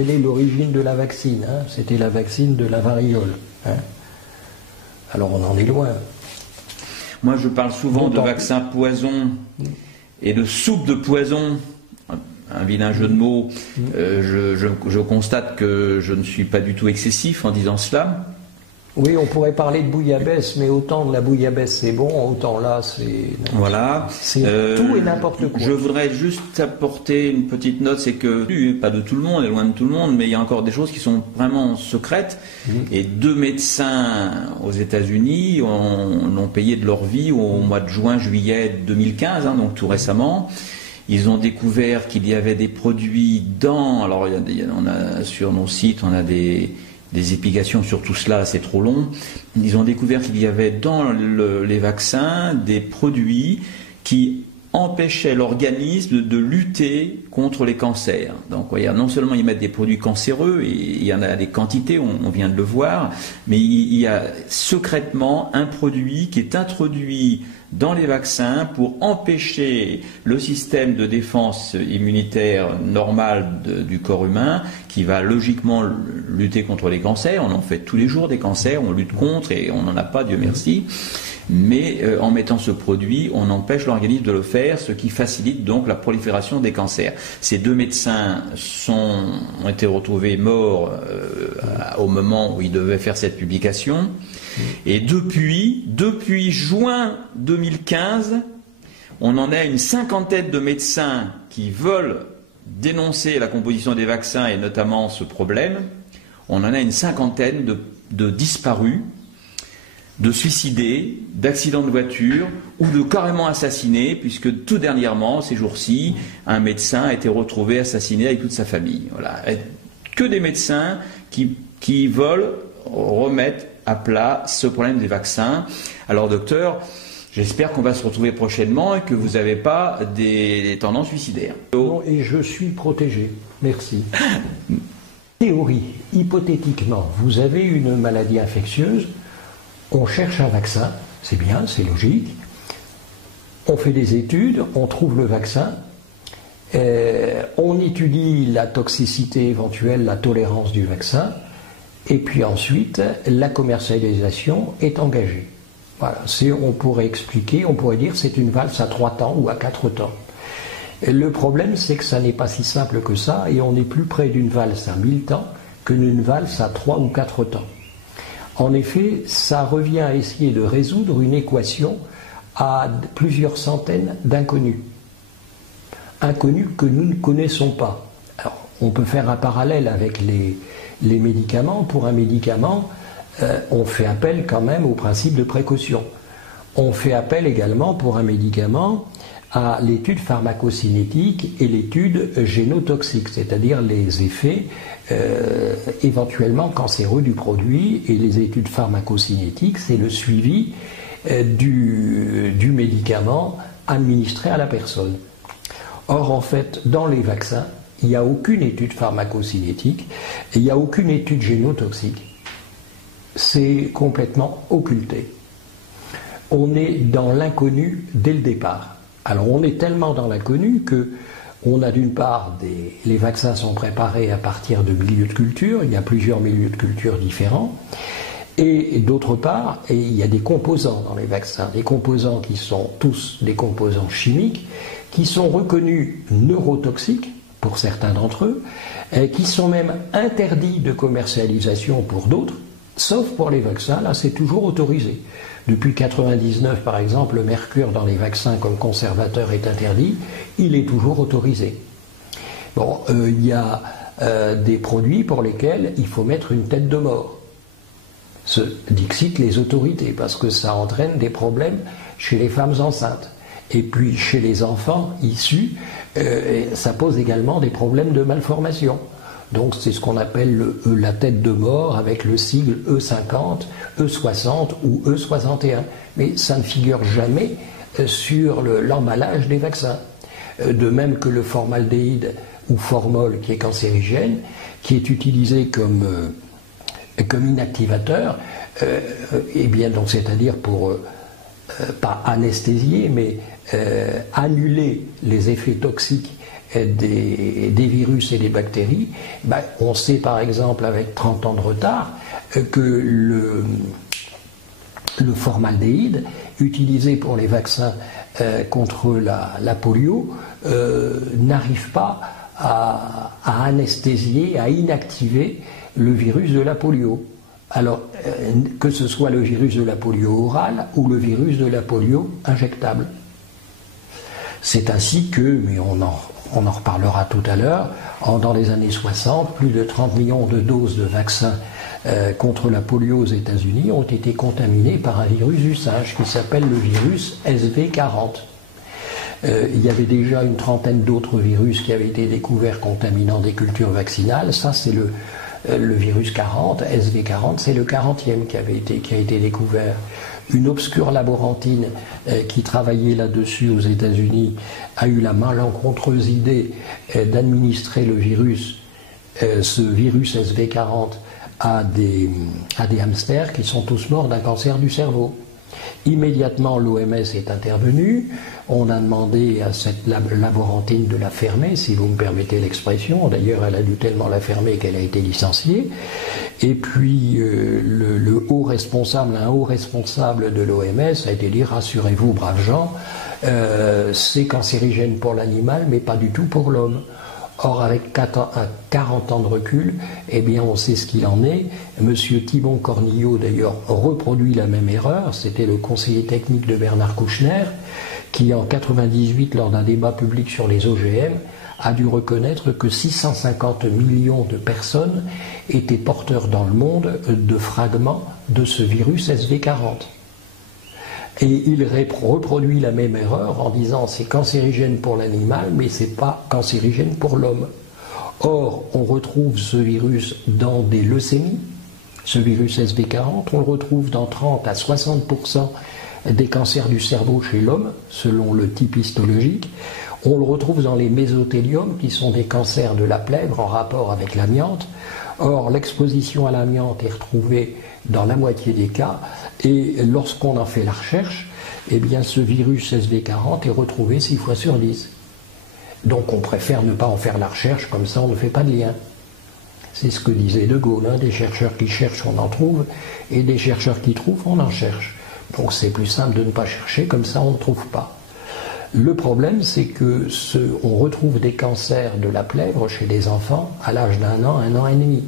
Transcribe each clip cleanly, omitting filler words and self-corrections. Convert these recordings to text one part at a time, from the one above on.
quelle est l'origine de la vaccine, hein? C'était la vaccine de la variole. Hein? Alors on en est loin. Moi je parle souvent de vaccin poison et de soupe de poison, un vilain jeu de mots. Je constate que je ne suis pas du tout excessif en disant cela. Oui, on pourrait parler de bouillabaisse, mais autant de la bouillabaisse c'est bon, autant là c'est... Voilà. C'est tout et n'importe quoi. Je voudrais juste apporter une petite note, c'est que, pas de tout le monde, et loin de tout le monde, mais il y a encore des choses qui sont vraiment secrètes. Et 2 médecins aux États-Unis ont payé de leur vie au mois de juin-juillet 2015, hein, donc tout récemment. Ils ont découvert qu'il y avait des produits dans... Alors, on a sur nos sites, on a des explications sur tout cela, c'est trop long. Ils ont découvert qu'il y avait dans les vaccins des produits qui empêchaient l'organisme de lutter contre les cancers. Donc non seulement ils mettent des produits cancéreux, et il y en a des quantités, on vient de le voir, mais il y a secrètement un produit qui est introduit dans les vaccins pour empêcher le système de défense immunitaire normal du corps humain, qui va logiquement lutter contre les cancers. On en fait tous les jours des cancers, on lutte contre et on n'en a pas, Dieu merci. Mais en mettant ce produit, on empêche l'organisme de le faire, ce qui facilite donc la prolifération des cancers. Ces 2 médecins ont été retrouvés morts au moment où ils devaient faire cette publication. Et depuis juin 2015, on en a une 50aine de médecins qui veulent dénoncer la composition des vaccins et notamment ce problème. On en a une 50aine de disparus, de suicidés, d'accidents de voiture ou de carrément assassinés, puisque tout dernièrement, ces jours-ci, un médecin a été retrouvé assassiné avec toute sa famille. Voilà. Que des médecins qui veulent remettre à plat ce problème des vaccins. Alors docteur, j'espère qu'on va se retrouver prochainement et que vous n'avez pas des tendances suicidaires. Non, et je suis protégé. Merci. Théorie, hypothétiquement, vous avez une maladie infectieuse, on cherche un vaccin, c'est bien, c'est logique. On fait des études, on trouve le vaccin, on étudie la toxicité éventuelle, la tolérance du vaccin, et puis ensuite, la commercialisation est engagée. Voilà, on pourrait expliquer, on pourrait dire c'est une valse à 3 temps ou à 4 temps. Et le problème, c'est que ça n'est pas si simple que ça, et on est plus près d'une valse à 1000 temps que d'une valse à 3 ou 4 temps. En effet, ça revient à essayer de résoudre une équation à plusieurs centaines d'inconnus. Inconnus que nous ne connaissons pas. Alors, on peut faire un parallèle avec les médicaments. Pour un médicament, on fait appel quand même au principe de précaution. On fait appel également pour un médicament à l'étude pharmacocinétique et l'étude génotoxique, c'est-à-dire les effets éventuellement cancéreux du produit, et les études pharmacocinétiques, c'est le suivi du médicament administré à la personne. Or, en fait, dans les vaccins, il n'y a aucune étude pharmacocinétique et il n'y a aucune étude génotoxique. C'est complètement occulté. On est dans l'inconnu dès le départ. Alors on est tellement dans l'inconnu que on a d'une part les vaccins sont préparés à partir de milieux de culture, il y a plusieurs milieux de culture différents, et d'autre part, il y a des composants dans les vaccins, des composants qui sont tous des composants chimiques, qui sont reconnus neurotoxiques pour certains d'entre eux, qui sont même interdits de commercialisation pour d'autres, sauf pour les vaccins, là c'est toujours autorisé. Depuis 1999, par exemple, le mercure dans les vaccins comme conservateur est interdit, il est toujours autorisé. Bon, il y a des produits pour lesquels il faut mettre une tête de mort. Ce dixit les autorités, parce que ça entraîne des problèmes chez les femmes enceintes. Et puis chez les enfants issus, ça pose également des problèmes de malformation. Donc c'est ce qu'on appelle la tête de mort avec le sigle E50, E60 ou E61. Mais ça ne figure jamais sur l'emballage des vaccins. De même que le formaldéhyde ou formol qui est cancérigène, qui est utilisé comme inactivateur, et bien donc c'est-à-dire pour pas anesthésier, mais annuler les effets toxiques des virus et des bactéries, on sait par exemple avec 30 ans de retard que le formaldéhyde utilisé pour les vaccins contre la polio n'arrive pas à anesthésier, à inactiver le virus de la polio. Alors, que ce soit le virus de la polio orale ou le virus de la polio injectable. C'est ainsi que, mais on en reparlera tout à l'heure, dans les années 60, plus de 30 millions de doses de vaccins contre la polio aux États-Unis ont été contaminées par un virus du singe qui s'appelle le virus SV40. Il y avait déjà une trentaine d'autres virus qui avaient été découverts contaminant des cultures vaccinales. Ça, c'est le virus 40, SV40, c'est le 40e qui a été découvert. Une obscure laborantine qui travaillait là-dessus aux États-Unis a eu la malencontreuse idée d'administrer ce virus SV40 à des hamsters qui sont tous morts d'un cancer du cerveau. Immédiatement, l'OMS est intervenue. On a demandé à cette laborantine de la fermer, si vous me permettez l'expression. D'ailleurs, elle a dû tellement la fermer qu'elle a été licenciée. Et puis, un haut responsable de l'OMS a été dit « Rassurez-vous, braves gens, c'est cancérigène pour l'animal, mais pas du tout pour l'homme ». Or, avec 40 ans de recul, eh bien, on sait ce qu'il en est. Monsieur Thibon Cornillo, d'ailleurs, reproduit la même erreur. C'était le conseiller technique de Bernard Kouchner, qui, en 98, lors d'un débat public sur les OGM, a dû reconnaître que 650 millions de personnes étaient porteurs dans le monde de fragments de ce virus SV40. Et il reproduit la même erreur en disant c'est cancérigène pour l'animal, mais c'est pas cancérigène pour l'homme. Or, on retrouve ce virus dans des leucémies, ce virus SV40, on le retrouve dans 30 à 60% des cancers du cerveau chez l'homme, selon le type histologique. On le retrouve dans les mésothéliums, qui sont des cancers de la plèvre en rapport avec l'amiante. Or, l'exposition à l'amiante est retrouvée dans la moitié des cas, et lorsqu'on en fait la recherche, eh bien ce virus SV40 est retrouvé 6 fois sur 10. Donc on préfère ne pas en faire la recherche, comme ça on ne fait pas de lien. C'est ce que disait De Gaulle, hein, des chercheurs qui cherchent, on en trouve, et des chercheurs qui trouvent, on en cherche. Donc c'est plus simple de ne pas chercher, comme ça on ne trouve pas. Le problème, c'est que on retrouve des cancers de la plèvre chez les enfants à l'âge d'1 an et demi,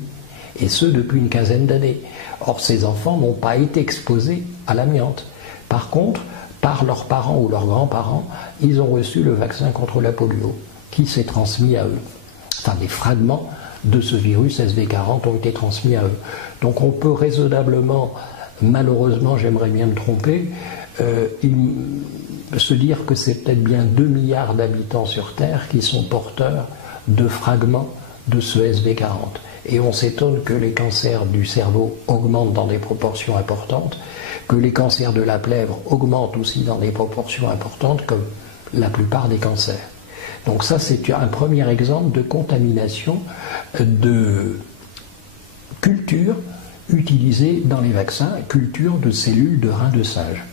et ce depuis une quinzaine d'années. Or, ces enfants n'ont pas été exposés à l'amiante. Par contre, par leurs parents ou leurs grands-parents, ils ont reçu le vaccin contre la polio, qui s'est transmis à eux. Enfin, des fragments de ce virus SV40 ont été transmis à eux. Donc on peut raisonnablement, malheureusement, j'aimerais bien me tromper, se dire que c'est peut-être bien 2 milliards d'habitants sur Terre qui sont porteurs de fragments de ce SV40. Et on s'étonne que les cancers du cerveau augmentent dans des proportions importantes, que les cancers de la plèvre augmentent aussi dans des proportions importantes, comme la plupart des cancers. Donc ça, c'est un premier exemple de contamination de culture utilisée dans les vaccins, culture de cellules de rein de singe.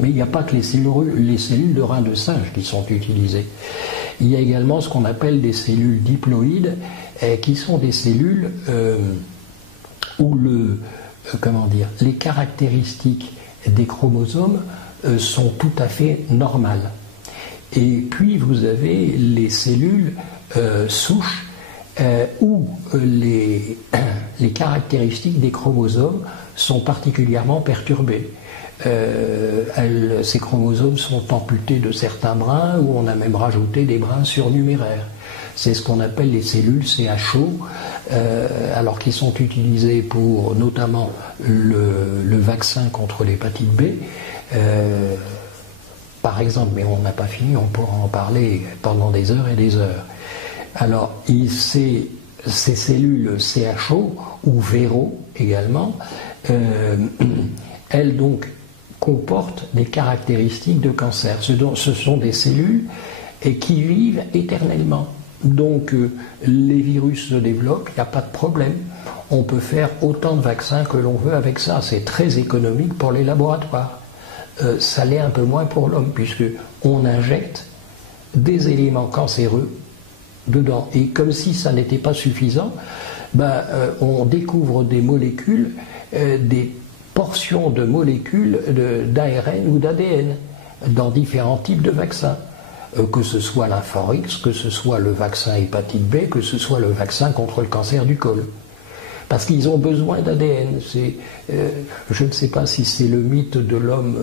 Mais il n'y a pas que les cellules de rein de singe qui sont utilisées. Il y a également ce qu'on appelle des cellules diploïdes, qui sont des cellules où les caractéristiques des chromosomes sont tout à fait normales. Et puis vous avez les cellules souches où les caractéristiques des chromosomes sont particulièrement perturbées. Ces chromosomes sont amputés de certains brins, ou on a même rajouté des brins surnuméraires. C'est ce qu'on appelle les cellules CHO, alors qui sont utilisées pour notamment le vaccin contre l'hépatite B. Par exemple, mais on n'a pas fini, on pourra en parler pendant des heures et des heures. Alors, ces cellules CHO, ou VERO également, elles donc comportent des caractéristiques de cancer. Ce sont des cellules qui vivent éternellement. Donc les virus se développent, il n'y a pas de problème. On peut faire autant de vaccins que l'on veut avec ça. C'est très économique pour les laboratoires. Ça l'est un peu moins pour l'homme, puisqu'on injecte des éléments cancéreux dedans. Et comme si ça n'était pas suffisant, on découvre des molécules, des portions de molécules d'ARN ou d'ADN dans différents types de vaccins. Que ce soit l'Inforix, que ce soit le vaccin hépatite B, que ce soit le vaccin contre le cancer du col. Parce qu'ils ont besoin d'ADN. Je ne sais pas si c'est le mythe de l'homme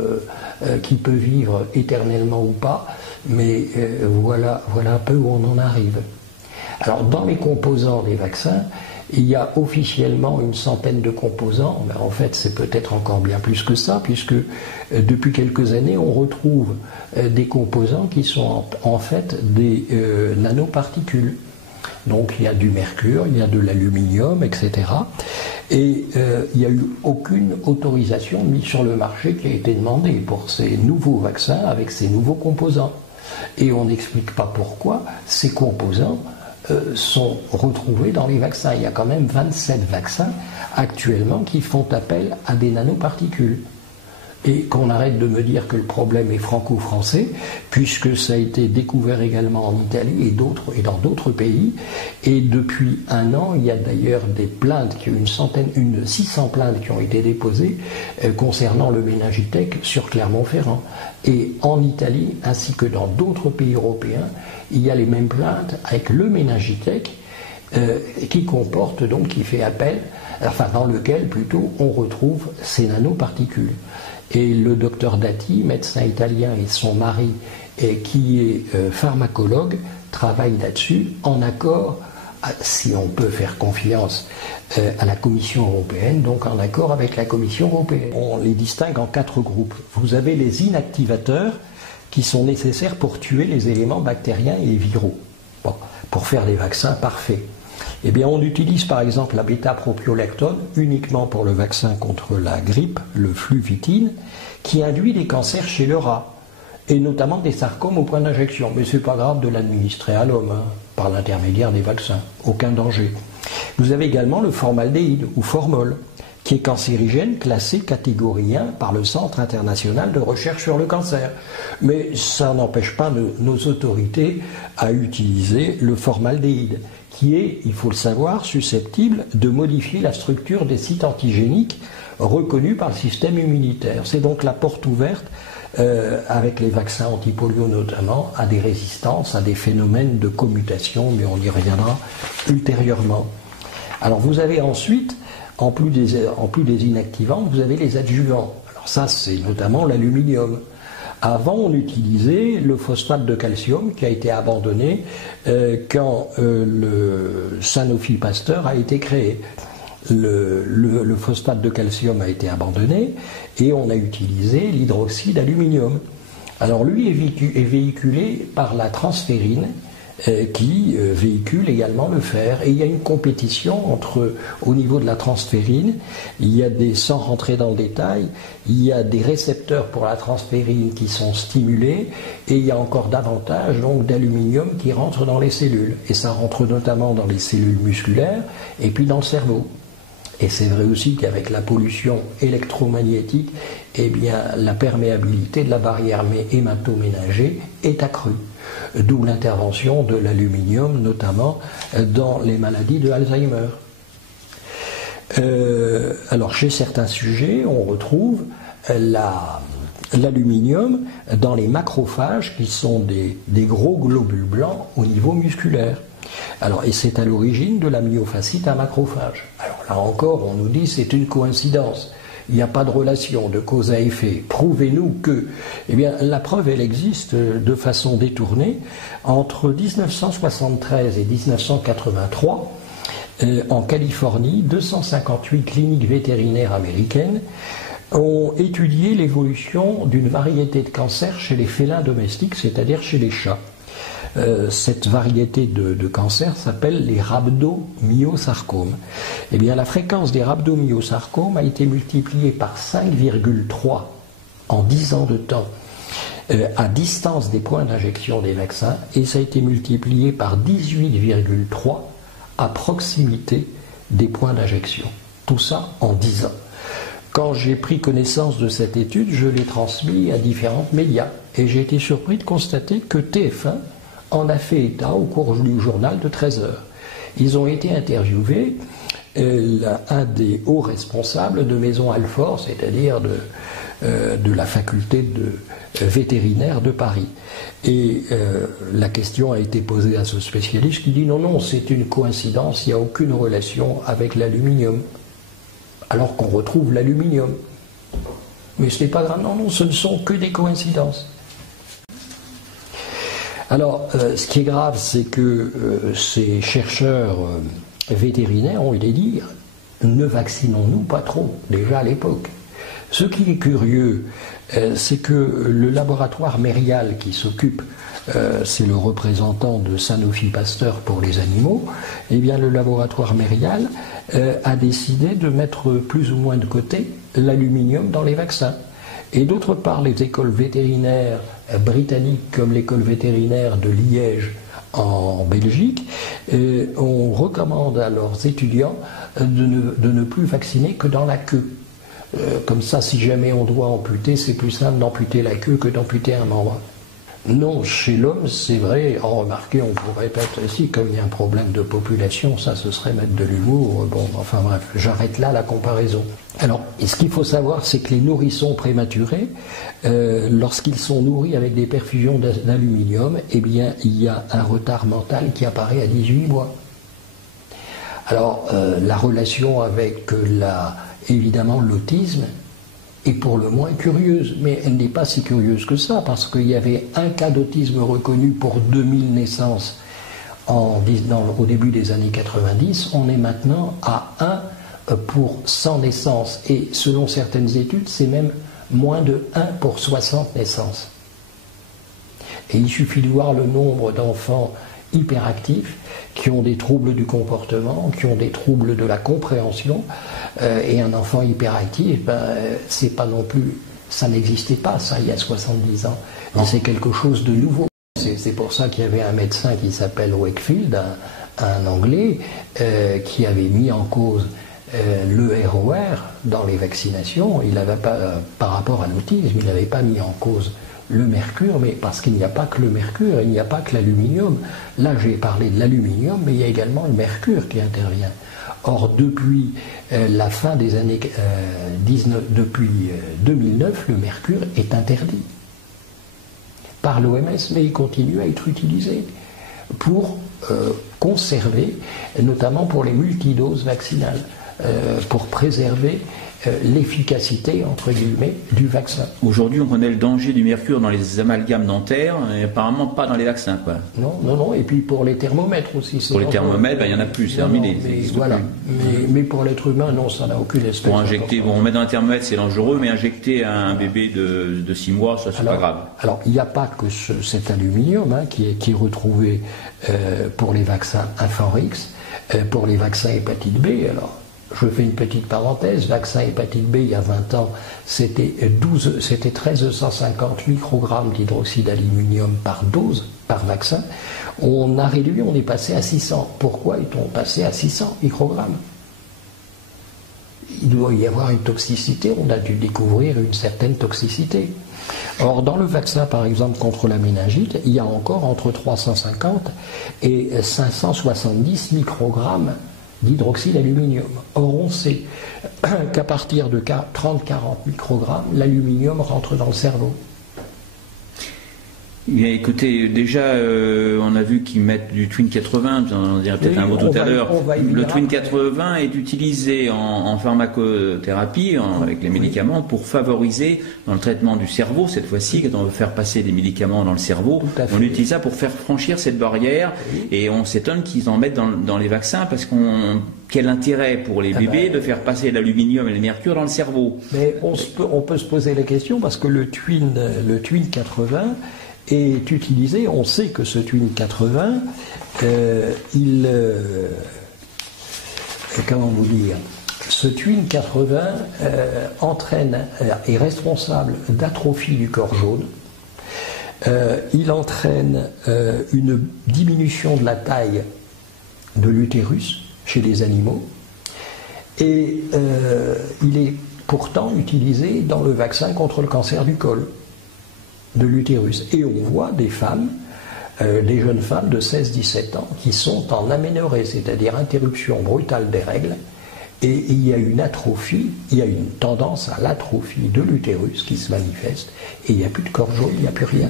qui peut vivre éternellement ou pas, mais voilà un peu où on en arrive. Alors, dans les composants des vaccins, il y a officiellement une centaine de composants, mais en fait c'est peut-être encore bien plus que ça, puisque depuis quelques années on retrouve des composants qui sont en fait des nanoparticules. Donc il y a du mercure, il y a de l'aluminium, etc. Et il n'y a eu aucune autorisation mise sur le marché qui a été demandée pour ces nouveaux vaccins avec ces nouveaux composants. Et on n'explique pas pourquoi ces composants sont retrouvés dans les vaccins. Il y a quand même 27 vaccins actuellement qui font appel à des nanoparticules. Et qu'on arrête de me dire que le problème est franco-français, puisque ça a été découvert également en Italie et dans d'autres pays. Et depuis un an, il y a d'ailleurs des plaintes, 600 plaintes qui ont été déposées concernant le méningitec sur Clermont-Ferrand. Et en Italie, ainsi que dans d'autres pays européens, il y a les mêmes plaintes avec le méningitec qui fait appel, dans lequel plutôt on retrouve ces nanoparticules. Et le docteur Dati, médecin italien, et son mari, qui est pharmacologue, travaillent là-dessus en accord, si on peut faire confiance à la Commission européenne, donc en accord avec la Commission européenne. On les distingue en 4 groupes. Vous avez les inactivateurs qui sont nécessaires pour tuer les éléments bactériens et viraux, pour faire des vaccins parfaits. Eh bien, on utilise par exemple la bêta-propiolactone uniquement pour le vaccin contre la grippe, le fluvitine, qui induit des cancers chez le rat, et notamment des sarcomes au point d'injection. Mais c'est pas grave de l'administrer à l'homme, par l'intermédiaire des vaccins, aucun danger. Vous avez également le formaldéhyde, ou formol, qui est cancérigène classé catégorie 1 par le Centre international de recherche sur le cancer. Mais ça n'empêche pas nos autorités à utiliser le formaldéhyde, qui est, il faut le savoir, susceptible de modifier la structure des sites antigéniques reconnus par le système immunitaire. C'est donc la porte ouverte, avec les vaccins antipolio notamment, à des résistances, à des phénomènes de commutation, mais on y reviendra ultérieurement. Alors vous avez ensuite, en plus des inactivants, vous avez les adjuvants. Alors ça, c'est notamment l'aluminium. Avant, on utilisait le phosphate de calcium qui a été abandonné quand le Sanofi Pasteur a été créé. Le phosphate de calcium a été abandonné et on a utilisé l'hydroxyde d'aluminium. Alors lui est véhiculé par la transférine qui véhicule également le fer. Et il y a une compétition au niveau de la transférine, sans rentrer dans le détail, il y a des récepteurs pour la transférine qui sont stimulés et il y a encore davantage donc d'aluminium qui rentre dans les cellules. Et ça rentre notamment dans les cellules musculaires et puis dans le cerveau. Et c'est vrai aussi qu'avec la pollution électromagnétique, la perméabilité de la barrière hémato-méningée est accrue. D'où l'intervention de l'aluminium, notamment dans les maladies de Alzheimer. Alors chez certains sujets, on retrouve l'aluminium dans les macrophages qui sont des gros globules blancs au niveau musculaire. Alors, et c'est à l'origine de la myofascite à macrophage. Alors là encore, on nous dit c'est une coïncidence. Il n'y a pas de relation de cause à effet. Prouvez-nous que. Eh bien, la preuve, elle existe de façon détournée. Entre 1973 et 1983, en Californie, 258 cliniques vétérinaires américaines ont étudié l'évolution d'une variété de cancers chez les félins domestiques, c'est-à-dire chez les chats. Cette variété de cancer s'appelle les rhabdomyosarcomes. Eh bien, la fréquence des rhabdomyosarcomes a été multipliée par 5,3 en 10 ans de temps à distance des points d'injection des vaccins, et ça a été multiplié par 18,3 à proximité des points d'injection. Tout ça en 10 ans. Quand j'ai pris connaissance de cette étude, je l'ai transmise à différents médias, et j'ai été surpris de constater que TF1 en a fait état au cours du journal de 13 heures. Ils ont été interviewés, un des hauts responsables de Maison Alfort, c'est-à-dire de la faculté de vétérinaire de Paris. Et la question a été posée à ce spécialiste qui dit non, non, c'est une coïncidence, il n'y a aucune relation avec l'aluminium. Alors qu'on retrouve l'aluminium. Mais ce n'est pas grave, non, non, ce ne sont que des coïncidences. Alors, ce qui est grave, c'est que ces chercheurs vétérinaires ont eu des dire ne vaccinons-nous pas trop, déjà à l'époque. Ce qui est curieux, c'est que le laboratoire Mérial qui s'occupe, c'est le représentant de Sanofi Pasteur pour les animaux, eh bien le laboratoire Mérial a décidé de mettre plus ou moins de côté l'aluminium dans les vaccins. Et d'autre part, les écoles vétérinaires britanniques comme l'école vétérinaire de Liège en Belgique, on recommande à leurs étudiants de ne plus vacciner que dans la queue. Comme ça, si jamais on doit amputer, c'est plus simple d'amputer la queue que d'amputer un membre. Non, chez l'homme, c'est vrai, remarquez, on pourrait peut-être aussi, comme il y a un problème de population, ça ce serait mettre de l'humour, bon, enfin bref, j'arrête là la comparaison. Alors, ce qu'il faut savoir, c'est que les nourrissons prématurés, lorsqu'ils sont nourris avec des perfusions d'aluminium, eh bien, il y a un retard mental qui apparaît à 18 mois. Alors, la relation avec évidemment, l'autisme est pour le moins curieuse, mais elle n'est pas si curieuse que ça, parce qu'il y avait un cas d'autisme reconnu pour 2000 naissances au début des années 90, on est maintenant à 1 pour 100 naissances, et selon certaines études, c'est même moins de 1 pour 60 naissances. Et il suffit de voir le nombre d'enfants hyperactifs qui ont des troubles du comportement, qui ont des troubles de la compréhension, et un enfant hyperactif, c'est pas non plus, ça n'existait pas ça il y a 70 ans, et c'est quelque chose de nouveau. C'est pour ça qu'il y avait un médecin qui s'appelle Wakefield, un Anglais, qui avait mis en cause le ROR dans les vaccinations. Il n'avait pas, par rapport à l'autisme, il n'avait pas mis en cause le mercure, mais parce qu'il n'y a pas que le mercure, il n'y a pas que l'aluminium. Là, j'ai parlé de l'aluminium, mais il y a également le mercure qui intervient. Or, depuis la fin des années 2009, le mercure est interdit par l'OMS, mais il continue à être utilisé pour conserver, notamment pour les multidoses vaccinales, pour préserver l'efficacité, entre guillemets, du vaccin. Aujourd'hui, on connaît le danger du mercure dans les amalgames dentaires, et apparemment pas dans les vaccins, quoi. Non, non, non, et puis pour les thermomètres aussi. Pour les thermomètres, il n'y en a plus, c'est terminé. Voilà. Mais pour l'être humain, non, ça n'a aucune espèce. Pour injecter, bon, on met dans un thermomètre, c'est dangereux, mais injecter à un bébé de 6 mois, ça, c'est pas grave. Alors, il n'y a pas que cet aluminium qui est retrouvé pour les vaccins Inforix, pour les vaccins hépatite B, alors. Je fais une petite parenthèse, vaccin hépatite B il y a 20 ans, c'était 1350 microgrammes d'hydroxyde d'aluminium par dose, par vaccin. On a réduit, on est passé à 600. Pourquoi est-on passé à 600 microgrammes? Il doit y avoir une toxicité, on a dû découvrir une certaine toxicité. Or, dans le vaccin, par exemple, contre la méningite, il y a encore entre 350 et 570 microgrammes d'hydroxyde d'aluminium. Or, on sait qu'à partir de 30-40 microgrammes, l'aluminium rentre dans le cerveau. Bien, écoutez, déjà, on a vu qu'ils mettent du Twin 80, on dirait peut-être un mot tout à l'heure. Le Twin 80 est utilisé en pharmacothérapie, avec les médicaments, pour favoriser dans le traitement du cerveau, cette fois-ci, quand on veut faire passer des médicaments dans le cerveau, on utilise ça pour faire franchir cette barrière, et on s'étonne qu'ils en mettent dans les vaccins, parce quel intérêt pour les bébés de faire passer l'aluminium et le mercure dans le cerveau? Mais on peut se poser la question, parce que le Twin 80 est utilisé, on sait que ce Twin 80, comment vous dire, ce Twin 80 est responsable d'atrophie du corps jaune, il entraîne une diminution de la taille de l'utérus chez les animaux, et il est pourtant utilisé dans le vaccin contre le cancer du col de l'utérus. Et on voit des femmes des jeunes femmes de 16-17 ans qui sont en aménorrhée, c'est-à-dire interruption brutale des règles, et il y a une atrophie, il y a une tendance à l'atrophie de l'utérus qui se manifeste, et il n'y a plus de corps jaune, il n'y a plus rien.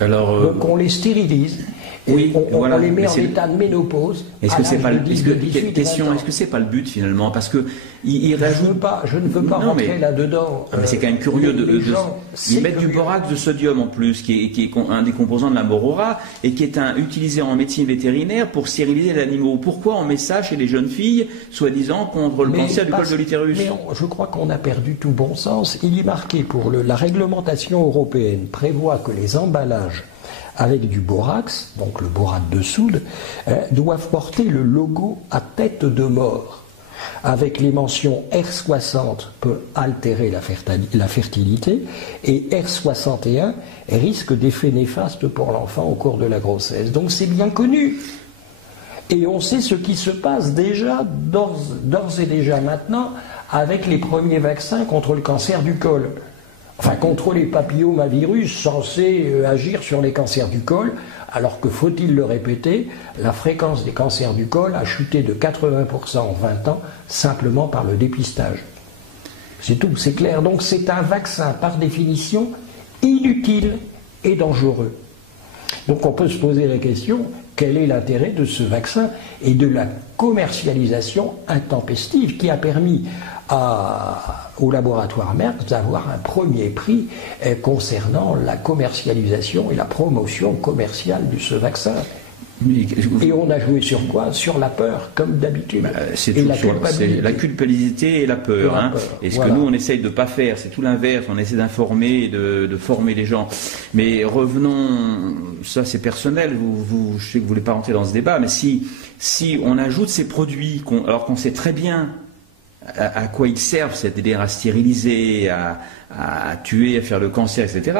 Alors, donc on les stérilise, et on les met en état de ménopause. Est-ce que c'est pas est-ce que c'est pas le but finalement? Parce que il rajoute. Je ne veux pas rentrer là-dedans. Mais c'est quand même curieux ils mettent du borax de sodium en plus, qui est un des composants de la morora et qui est utilisé en médecine vétérinaire pour stériliser les animaux. Pourquoi on met ça chez les jeunes filles, soi-disant contre le cancer du col de l'utérus? Mais je crois qu'on a perdu tout bon sens. Il est marqué pour la réglementation européenne prévoit que les emballages avec du borax, donc le borate de soude, doivent porter le logo à tête de mort, avec les mentions R60 peut altérer la fertilité et R61 risque d'effets néfastes pour l'enfant au cours de la grossesse. Donc c'est bien connu. Et on sait ce qui se passe déjà, d'ores et déjà maintenant, avec les premiers vaccins contre le cancer du col. Enfin, contre les papillomavirus censés agir sur les cancers du col, alors que, faut-il le répéter, la fréquence des cancers du col a chuté de 80% en 20 ans, simplement par le dépistage. C'est tout, c'est clair. Donc c'est un vaccin, par définition, inutile et dangereux. Donc on peut se poser la question, quel est l'intérêt de ce vaccin et de la commercialisation intempestive qui a permis au laboratoire Merck d'avoir un premier prix concernant la commercialisation et la promotion commerciale de ce vaccin. Et on a joué sur quoi? Sur la peur, comme d'habitude. C'est la culpabilité et la peur. Et ce que nous, on essaye de ne pas faire, c'est tout l'inverse. On essaie d'informer, de former les gens. Mais revenons, ça c'est personnel, je sais que vous ne voulez pas rentrer dans ce débat, mais si on ajoute ces produits, alors qu'on sait très bien à quoi ils servent, c'est-à-dire à stériliser, à tuer, à faire le cancer, etc.,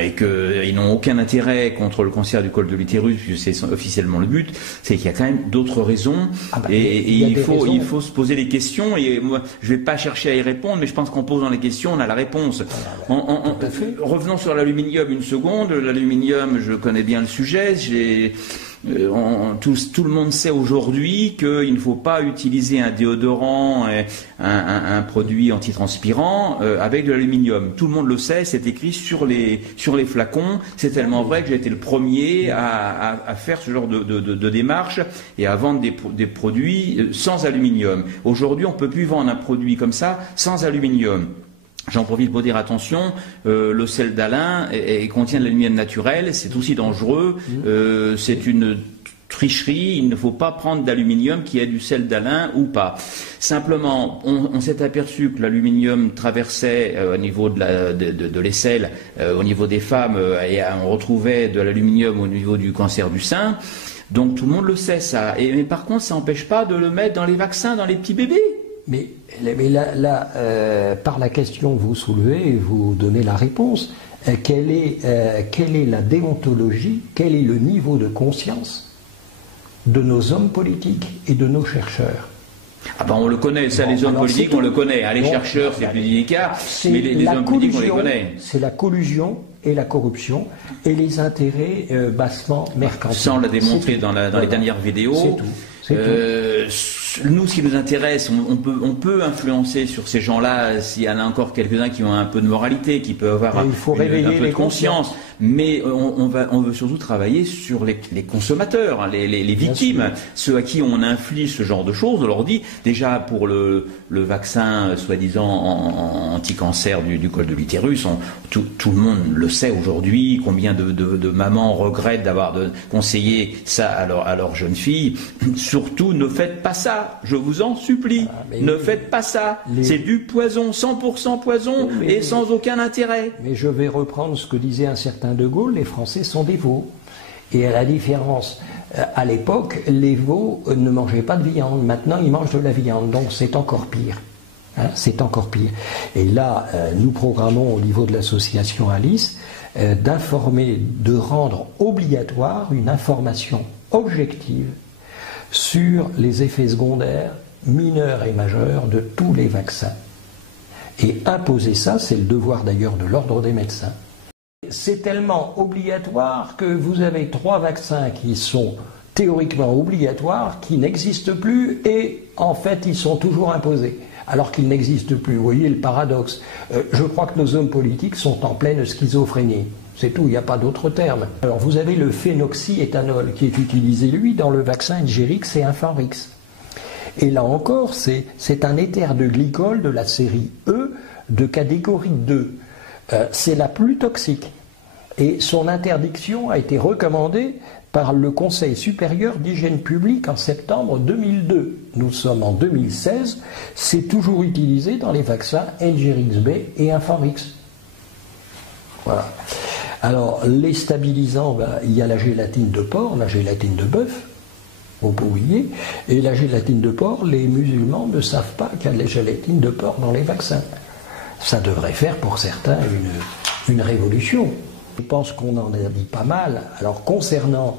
et qu'ils n'ont aucun intérêt contre le cancer du col de l'utérus, puisque c'est officiellement le but, c'est qu'il y a quand même d'autres raisons, il faut se poser des questions, et moi, je ne vais pas chercher à y répondre, mais je pense qu'en posant les questions, on a la réponse. Revenons sur l'aluminium une seconde. L'aluminium, je connais bien le sujet, tout le monde sait aujourd'hui qu'il ne faut pas utiliser un déodorant, un produit antitranspirant avec de l'aluminium. Tout le monde le sait, c'est écrit sur les flacons. C'est tellement vrai que j'ai été le premier à faire ce genre de démarche et à vendre des produits sans aluminium. Aujourd'hui, on ne peut plus vendre un produit comme ça sans aluminium. J'en profite pour dire attention, le sel d'Alain contient de l'aluminium naturel, c'est aussi dangereux, c'est une tricherie, il ne faut pas prendre d'aluminium qui a du sel d'Alain ou pas. Simplement, on s'est aperçu que l'aluminium traversait au niveau de l'aisselle, au niveau des femmes, et on retrouvait de l'aluminium au niveau du cancer du sein. Donc tout le monde le sait ça. Mais par contre, ça n'empêche pas de le mettre dans les vaccins, dans les petits bébés. Mais là, par la question que vous soulevez, vous donnez la réponse. Quelle est la déontologie, quel est le niveau de conscience de nos hommes politiques et de nos chercheurs? On le connaît, ça, les hommes politiques, on le connaît. Les chercheurs, c'est plus délicat, mais les hommes politiques, on les connaît. C'est la collusion et la corruption et les intérêts bassement mercantiles. Ça, on l'a démontré dans les dernières vidéos. C'est tout. Nous, ce qui nous intéresse, on peut influencer sur ces gens-là s'il y en a encore quelques-uns qui ont un peu de moralité, qui peuvent avoir un peu de conscience. Mais on veut surtout travailler sur les consommateurs, les victimes, ceux à qui on inflige ce genre de choses. On leur dit, déjà pour le vaccin soi-disant anti-cancer du col de l'utérus, tout le monde le sait aujourd'hui, combien de mamans regrettent d'avoir conseillé ça à leur jeune fille. Surtout, ne faites pas ça, je vous en supplie, ne faites pas ça. C'est du poison, 100% poison et sans aucun intérêt. Mais je vais reprendre ce que disait un certain De Gaulle, les Français sont des veaux. Et à la différence, à l'époque, les veaux ne mangeaient pas de viande. Maintenant, ils mangent de la viande. Donc c'est encore pire. C'est encore pire. Et là, nous programmons au niveau de l'association Alice d'informer, de rendre obligatoire une information objective sur les effets secondaires mineurs et majeurs de tous les vaccins. Et imposer ça, c'est le devoir d'ailleurs de l'ordre des médecins. C'est tellement obligatoire que vous avez 3 vaccins qui sont théoriquement obligatoires, qui n'existent plus et en fait ils sont toujours imposés, alors qu'ils n'existent plus. Vous voyez le paradoxe. Je crois que nos hommes politiques sont en pleine schizophrénie. C'est tout, il n'y a pas d'autre terme. Alors vous avez le phénoxyéthanol qui est utilisé, lui, dans le vaccin Ingerix et Infanrix. Et là encore, c'est un éther de glycol de la série E de catégorie 2. C'est la plus toxique. Et son interdiction a été recommandée par le Conseil supérieur d'hygiène publique en septembre 2002. Nous sommes en 2016, c'est toujours utilisé dans les vaccins Ingerix-B et Infanrix. Voilà. Alors, les stabilisants, il y a la gélatine de porc, la gélatine de bœuf, au bouillier, et la gélatine de porc, les musulmans ne savent pas qu'il y a de la gélatine de porc dans les vaccins. Ça devrait faire pour certains une révolution. Je pense qu'on en a dit pas mal. Alors concernant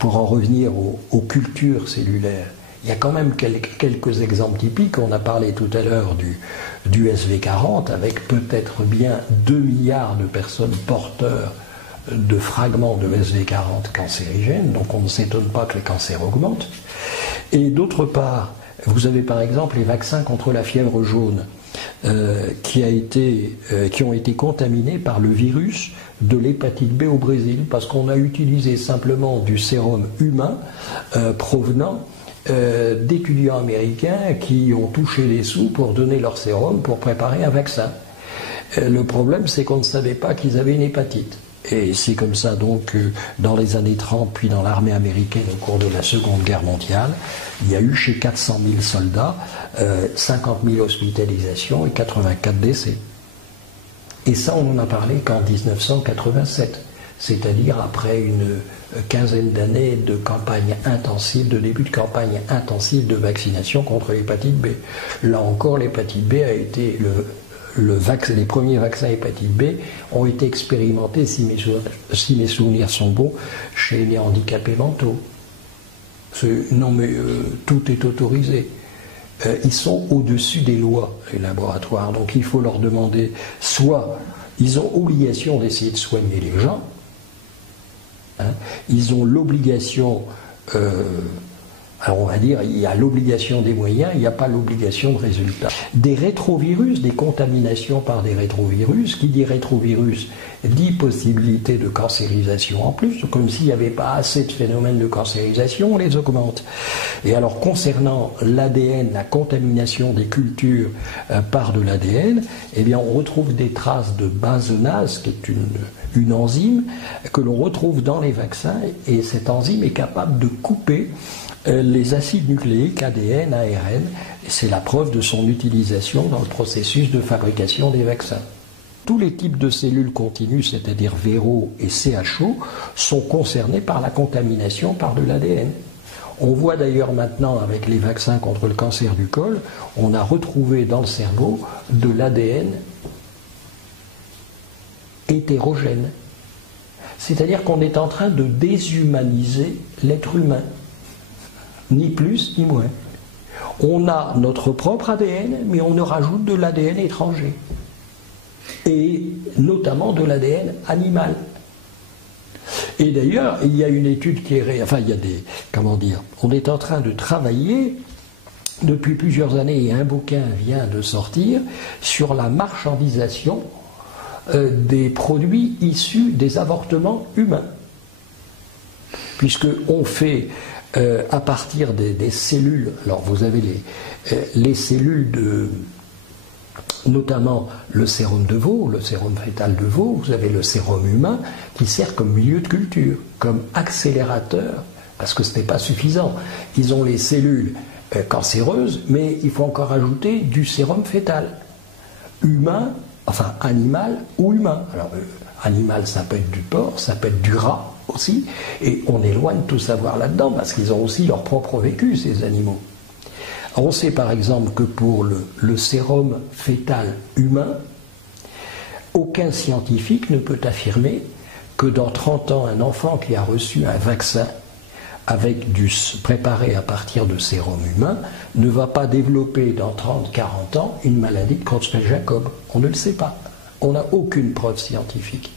pour en revenir aux cultures cellulaires, il y a quand même quelques exemples typiques. On a parlé tout à l'heure du SV40 avec peut-être bien 2 milliards de personnes porteurs de fragments de SV40 cancérigènes, donc on ne s'étonne pas que les cancers augmentent. Et d'autre part, vous avez par exemple les vaccins contre la fièvre jaune qui ont été contaminés par le virus de l'hépatite B au Brésil, parce qu'on a utilisé simplement du sérum humain provenant d'étudiants américains qui ont touché les sous pour donner leur sérum pour préparer un vaccin. Le problème, c'est qu'on ne savait pas qu'ils avaient une hépatite. Et c'est comme ça donc dans les années 30, puis dans l'armée américaine au cours de la Seconde Guerre mondiale, il y a eu chez 400 000 soldats 50 000 hospitalisations et 84 décès. Et ça, on n'en a parlé qu'en 1987, c'est-à-dire après une quinzaine d'années de campagne intensive, de début de campagne intensive de vaccination contre l'hépatite B. Là encore, l'hépatite B a été les premiers vaccins hépatite B ont été expérimentés, si mes souvenirs sont bons, chez les handicapés mentaux. Non mais tout est autorisé. Ils sont au-dessus des lois, les laboratoires, donc il faut leur demander, soit ils ont obligation d'essayer de soigner les gens, hein, ils ont l'obligation... alors on va dire, il y a l'obligation des moyens, il n'y a pas l'obligation de résultat. Des rétrovirus, des contaminations par des rétrovirus, qui dit rétrovirus dit possibilité de cancérisation en plus, comme s'il n'y avait pas assez de phénomènes de cancérisation, on les augmente. Et alors concernant l'ADN, la contamination des cultures par de l'ADN, eh bien on retrouve des traces de basenase, qui est une enzyme que l'on retrouve dans les vaccins, et cette enzyme est capable de couper les acides nucléiques ADN, ARN, et c'est la preuve de son utilisation dans le processus de fabrication des vaccins. Tous les types de cellules continues, c'est-à-dire viraux et CHO, sont concernés par la contamination par de l'ADN. On voit d'ailleurs maintenant avec les vaccins contre le cancer du col, on a retrouvé dans le cerveau de l'ADN hétérogène. C'est-à-dire qu'on est en train de déshumaniser l'être humain. Ni plus ni moins. On a notre propre ADN, mais on rajoute de l'ADN étranger. Et notamment de l'ADN animal. Et d'ailleurs, il y a une étude qui est... Enfin, il y a des... Comment dire? On est en train de travailler depuis plusieurs années, et un bouquin vient de sortir, sur la marchandisation des produits issus des avortements humains. Puisqu'on fait... à partir des cellules, alors vous avez les cellules de, notamment le sérum de veau, le sérum fœtal de veau, vous avez le sérum humain qui sert comme milieu de culture, comme accélérateur, parce que ce n'est pas suffisant. Ils ont les cellules cancéreuses, mais il faut encore ajouter du sérum fœtal, humain, enfin animal ou humain. Alors animal, ça peut être du porc, ça peut être du rat aussi, et on est loin de tout savoir là-dedans, parce qu'ils ont aussi leur propre vécu, ces animaux. On sait par exemple que pour le sérum fœtal humain, aucun scientifique ne peut affirmer que dans 30 ans, un enfant qui a reçu un vaccin préparé à partir de sérum humain ne va pas développer dans 30-40 ans une maladie de Creutzfeldt-Jakob. On ne le sait pas. On n'a aucune preuve scientifique.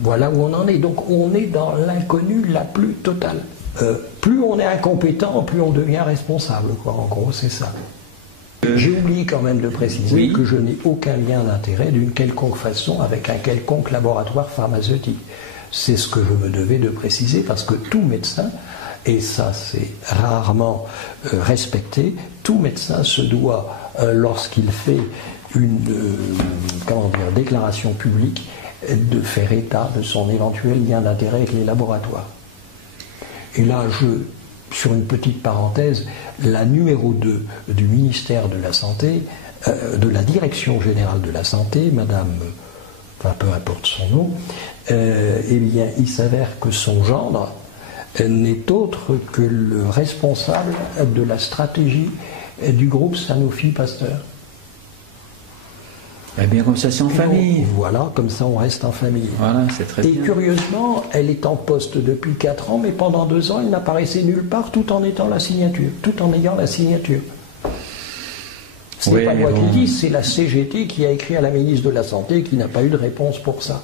Voilà où on en est. Donc on est dans l'inconnu la plus totale. Plus on est incompétent, plus on devient responsable, quoi. En gros, c'est ça. J'ai oublié quand même de préciser que je n'ai aucun lien d'intérêt d'une quelconque façon avec un quelconque laboratoire pharmaceutique. C'est ce que je me devais de préciser, parce que tout médecin, et ça c'est rarement respecté, tout médecin se doit, lorsqu'il fait une déclaration publique, de faire état de son éventuel lien d'intérêt avec les laboratoires. Et là, sur une petite parenthèse, la numéro 2 du ministère de la Santé, de la Direction Générale de la Santé, madame, enfin peu importe son nom, eh bien, il s'avère que son gendre n'est autre que le responsable de la stratégie du groupe Sanofi-Pasteur. Eh bien, comme ça, c'est en famille. Voilà, comme ça, on reste en famille. Voilà, c'est très bien. Et curieusement, elle est en poste depuis 4 ans, mais pendant 2 ans, elle n'apparaissait nulle part, tout en ayant la signature. C'est pas moi qui le dis, c'est la CGT qui a écrit à la ministre de la Santé et qui n'a pas eu de réponse pour ça.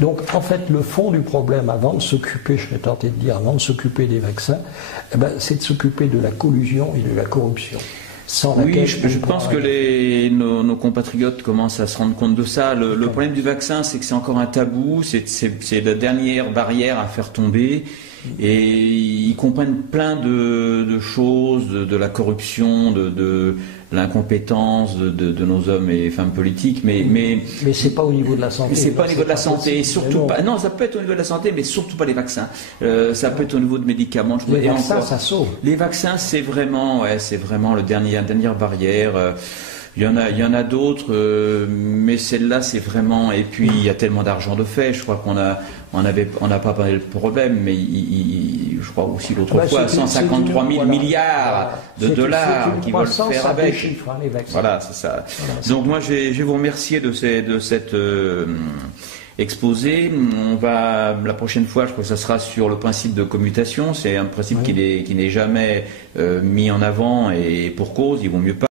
Donc, en fait, le fond du problème, avant de s'occuper, je serais tenté de dire, avant de s'occuper des vaccins, c'est de s'occuper de la collusion et de la corruption. Oui, je pense que nos compatriotes commencent à se rendre compte de ça. Le problème du vaccin, c'est que c'est encore un tabou, c'est la dernière barrière à faire tomber. Et ils comprennent plein de choses, de la corruption, de l'incompétence de nos hommes et femmes politiques, mais c'est pas au niveau de la santé. Mais c'est pas au niveau de la santé, et surtout pas. Non, ça peut être au niveau de la santé, mais surtout pas les vaccins. Ça peut être au niveau de médicaments. Les vaccins, ça sauve. Les vaccins, c'est vraiment la dernière barrière. Il y en a d'autres, mais celle-là, c'est vraiment. Et puis, il y a tellement d'argent de fait. Je crois qu'on n'a pas parlé le problème, mais je crois aussi l'autre fois, 153 000 milliards de dollars qui veulent faire avec. Chiffres, les vaccins. Voilà, c'est ça. Donc moi, je vais vous remercier de cette exposé. La prochaine fois, je crois que ça sera sur le principe de commutation. C'est un principe qui n'est jamais mis en avant, et pour cause. Il vaut mieux pas.